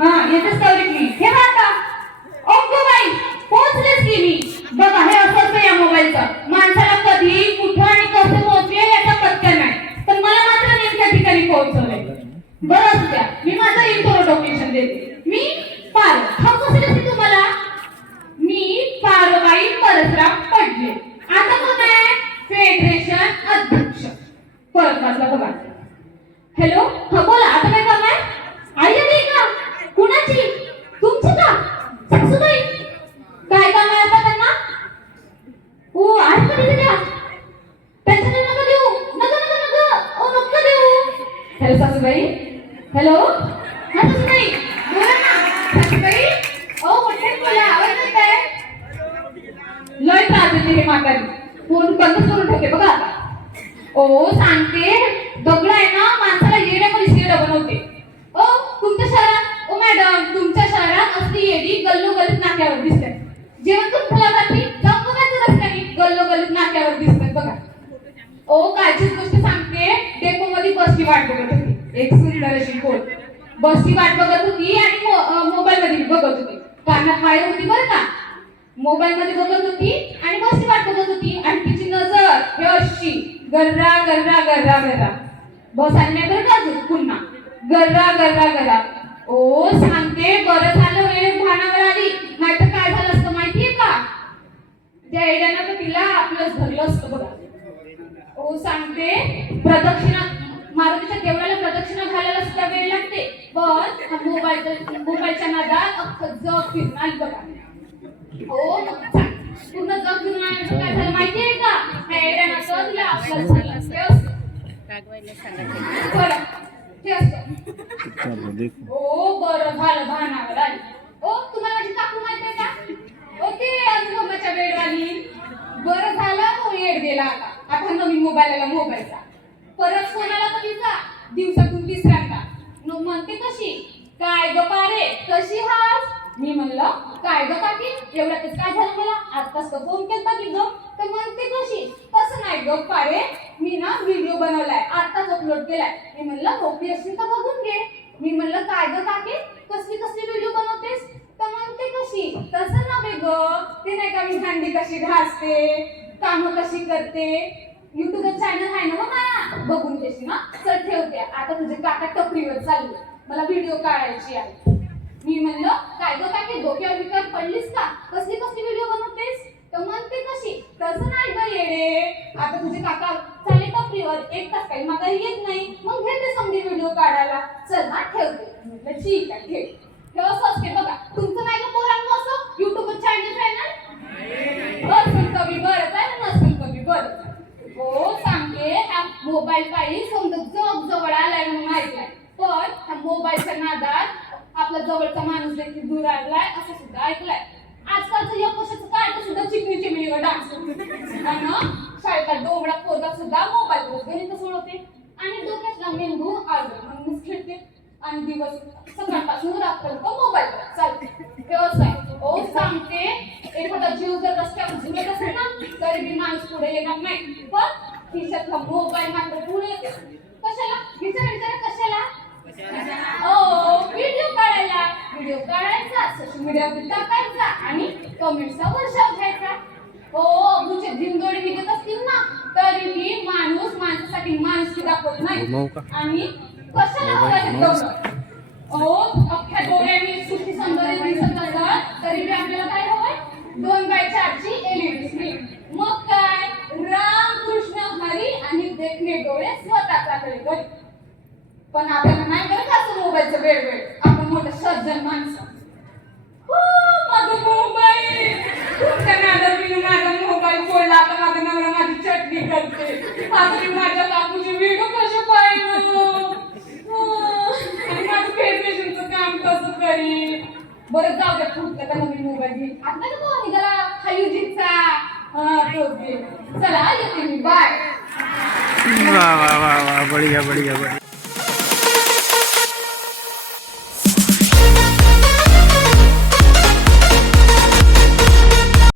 हा येतेच तवरीतली हे बघा का ओके बाई पोहोचलेच की मी. बघा हे असं असतं या मोबाईलचं. माणसाला कधी कुठं आणि कसं पोहोचले याचा पत्ता नाही. तर मला मात्र नेमक्या ठिकाणी पोहोचवलंय. बरं असू द्या. मी माझं इंट्रोडक्शन देते. मी पार. हा कसं दिसते तुम्हाला? मी पारबाई परसराम पडले. आता कोण आहे? फेडरेशन अध्यक्ष. परत वाचला बघा. हॅलो हा बोला आता काय काम आहे आई आली का कुणाची तुमची का सासूबाई काय काम आहे आता त्यांना ओ आज कधी दिल्या त्यांचं ते नका देऊ नका नका नका ओ नका देऊ हॅलो सासूबाई हॅलो? हा सासूबाई बोला ना. सासूबाई बोला आवाज येत आहे लय त्रास देते हे म्हातारी. फोन बंद करून ठेवते बघा. ओ सांगते. दगड आहे ना माणसाला येड्यामध्ये शेड बनवते. ओ तुमच्या शहरात ओ मॅडम तुमच्या शहरात असली येडी गल्लो नाक्यावर दिसते. जेवण तुमचं रात्री जाऊन बघायचं रस्त्याने गल्लो नाक्यावर दिसतात बघा. ओ कालचीच गोष्ट एक सुंदर अशी पोल बसची वाट बघत होती आणि मोबाईल मध्ये बघत होती. कानात वायर होती बरं का? मोबाईल मध्ये बघत होती आणि बसची वाट बघत होती. आणि तिची नजर हे अशी गर्रा गर्रा गर्रा गर्रा. बस आली बरं का पुन्हा. गर्रा गर्रा गर्रा. ओ सांगते बरं झालं वेळ भानावर आली. नाहीतर काय झालं असतं माहितीये का? त्या एड्यानं तर तिला आपलंच धरलं असतं बघा. ओ सांगते प्रदक्षिणा वेळ लागते. पण हा मोबाईल मोबाईलच्या नादात अख्खं जग फिरून आली बघा ओ पूर्ण जग फिरून आल्यानंतर काय झालं माहितीये का? ह्या एड्यानं तर तिला आपलंच झालं हे असतं. हे ओ बरं झालं भानावर आली. ओ तुम्हाला माझी काकू माहिती आहे का? ओ ते अनुभवाच्या वेळवाली बरं झालं तो येड गेला आता. आता नवीन मोबाईल आला मोबाईलचा. परत तर तिचा. दिवसातून तिसऱ्यांदा न म्हणते कशी? काय ग पारे? कशी हास? मी म्हणलं काय ग काकी? एवढ्यातच काय झालं मला? आत्ताच तर फोन केला की ग? तर म्हणते कशी? तसं नाही ग पारे. मी ना व्हिडिओ बनवलाय. आत्ताच अपलोड केलाय. मी म्हणलं कॉपी असेल तर बघून घे. मी म्हणलं काय ग काकी? कसली कसली व्हिडिओ बनवतेस? तर म्हणते कशी? तसं नव्हे ग. ते नाही का मी भांडी कशी घासते? कामं कशी करते? युट्यूब चॅनल आहे ना मला बघून घेशील ना चल ठेवते. आता तुझे काका टपरीवर चालले. मला व्हिडिओ काढायची आहे. मी म्हणलं काय गं काय डोक्यावर विकार पडलीस का? कसली कसली व्हिडिओ बनवतेस? तर म्हणते कशी तसं नाही ग येडे. आता तुझे काका चालले टपरीवर. एक तास काही मला येत नाही. मग घेते समजी व्हिडिओ काढायला. चल ना ठेवते. म्हटलं ठीक आहे ठेव हे असं असते बघा तुमचं नाही का पोरांनो असं युट्यूब चॅनल चॅनल असेल कवी बरं काय नसेल कवी बरं हो सांगते हा मोबाईल समजा जग जवळ आलाय म्हणून ऐकलाय. पण मोबाईलच्या नादात आपला जवळचा माणूस देखील दूर आलाय असं सुद्धा ऐकलाय. आजकालचं या वर्षाचं काय? सुद्धा चिकनी चिमणीवर डान्स आणि शाळेचा डोबडा पोरगा सुद्धा घरी गणित सोडवते. आणि डोक्यातला मेंदू आलो म्हणूनच खेळते. आणि दिवस सकाळपासून रात्रपर्यंत मोबाईल चालते. व्यवसाय असं हो, ओ सांगते. एखादा जीव जर रस्त्यावर झुलत असेल ना तरी बी माणूस पुढे येणार नाही. पण खिशातला मोबाईल मात्र पुढे येतो. कशाला? विचारा विचारा कशाला? ओ व्हिडिओ काढायला. व्हिडिओ काढायचा सोशल मीडियावर टाकायचा आणि कमेंटचा वर्षाव घ्यायचा. हो तुझे दिनदोडे निघत असतील ना तरीही माणूस माणसासाठी माणुसकी दाखवत नाही. आणि कशाला अहो अख्ख्या डोळ्यांनी सुट्टी सौंदर्य दिसत असलं तरी बी आपल्याला काय हवंय? दोन बाय चारची स्वतःच्याकडे पण आपल्याला नाही बरं असं मोबाईलचं वेळ वेळ आपण मोठं सज्जन माणसं. हो, माझं मोबाईल. तुमच्या नादात माझा मोबाईल फोडला. आता माझा नवरा माझी चटणी करते आता मी माझ्या काकूचे व्हिडिओ कसे पाहिलं? आणि माझं फेडरेशनचं काम कसं करीन? बरं जाऊ द्या पुढचं का नवीन मोबाईल घेईन? आता तो निघाला हायुजीचा हा तोच घे. चला येते मी. बाय વાહ વાહ વાહ વાહ બઢિયા બઢિયા